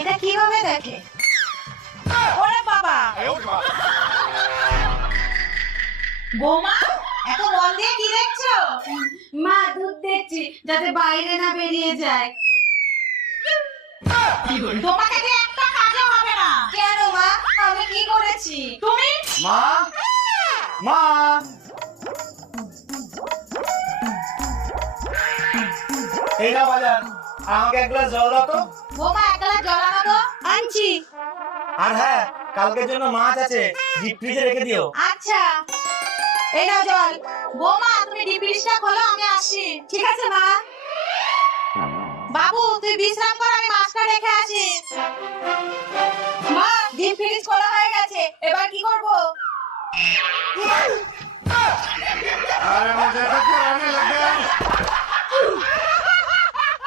এটা কিভাবে দেখে? ওরে বাবা! বৌমা, এত মন দিয়ে কি দেখছো? মা দুধ দেখছি যাতে বাইরে না বেরিয়ে যায়। তোমাকে দিয়ে একটা কাজও হবে না। কেন মা? আমি কি করেছি? তুমি? মা মা এই না বাজার, আমাকে এক গ্লাস জল দাও তো। বৌমা, এক গ্লাস জল আনো তো। আনছি। আর হ্যাঁ, কালকের জন্য মাছ আছে, ডিপ ফ্রিজে রেখে দিও। আচ্ছা, এই নাও জল। বৌমা, তুমি ডিপ ফ্রিজটা খোলো, আমি আসি। ঠিক আছে মা। বাবু, তুই বিশ্রাম কর, আমি মাছটা রেখে আসি। মা, ডিপ ফ্রিজ খোলা হয়ে গেছে, এবার কি করব? আরে মুঝে তো পুরানে লগে